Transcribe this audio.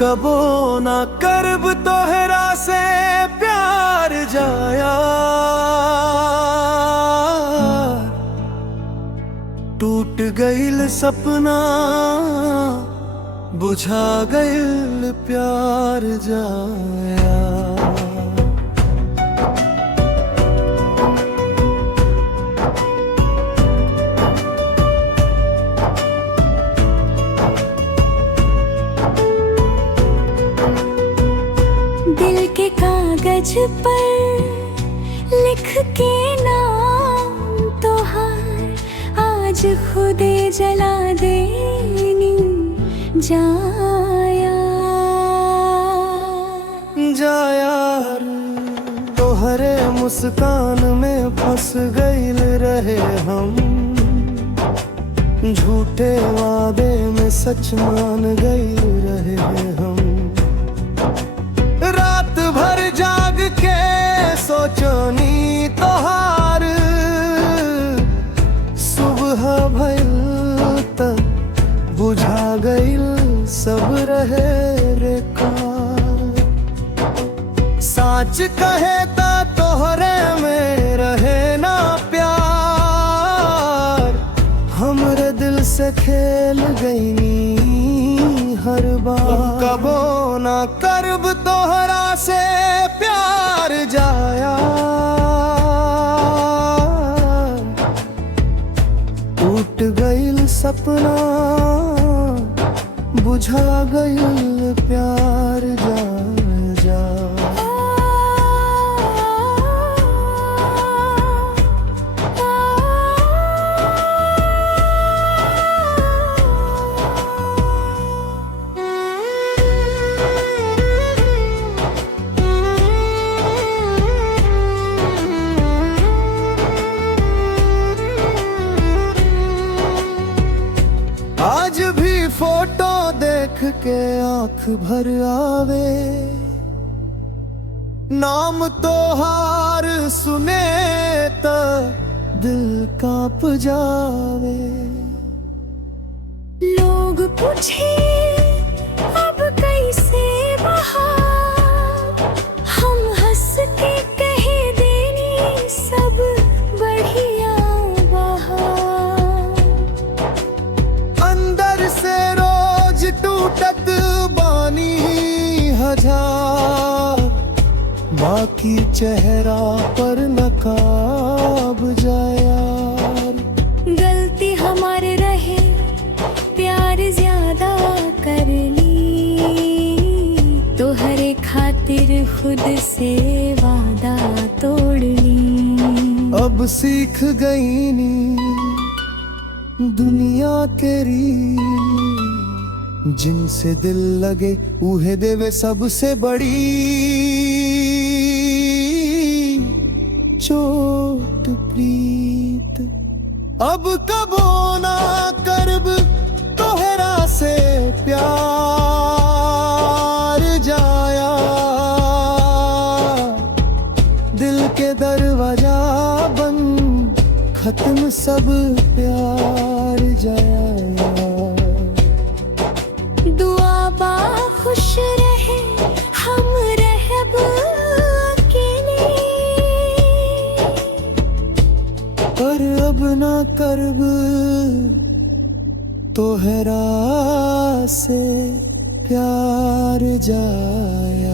कबो ना करब तोहरा से प्यार जाया। टूट गईल सपना बुझा गईल प्यार जाया। दिल के कागज पर लिख के नाम तोहार आज खुदे जला देनी जाया। यार तोहरे मुस्कान में फंस गईल रहे हम, झूठे वादे में सच मान गईल रहे हम। रात भर जाग के सोचनी तोहार, सुबह भइल तक बुझा गईल सब रहे रेकार। साच कहे ता तोहरे में रहे ना प्यार, हमरे दिल से खेल गईनी हर बार। कबो ना करब तोहरा से प्यार जाया। टूट गईल सपना बुझा गईल प्यार जाया। आज भी फोटो देख के आंख भर आवे, नाम तोहार सुने त दिल कांप जावे। लोग पूछे अब कैसे बहार, हम हंस के कह देनी सब बढ़िया बहार। अंदर से रोज टूटत बानी हजार, बाकी चेहरा पर नकाब जाया। गलती हमारे रहे प्यार ज्यादा कर ली, तोहरे खातिर खुद से वादा तोड़ ली। अब सीख गई नी दुनिया केरी, जिनसे दिल लगे उहे देवे सबसे बड़ी चोट प्रीत। अब कबो ना करब तोहरा से प्यार जाया। दिल के दरवाजा बंद, खत्म सब प्यार जाया। दुआ बा खुश रहे हम रहब अकेले, पर अब ना करब तोहरा से प्यार जाया।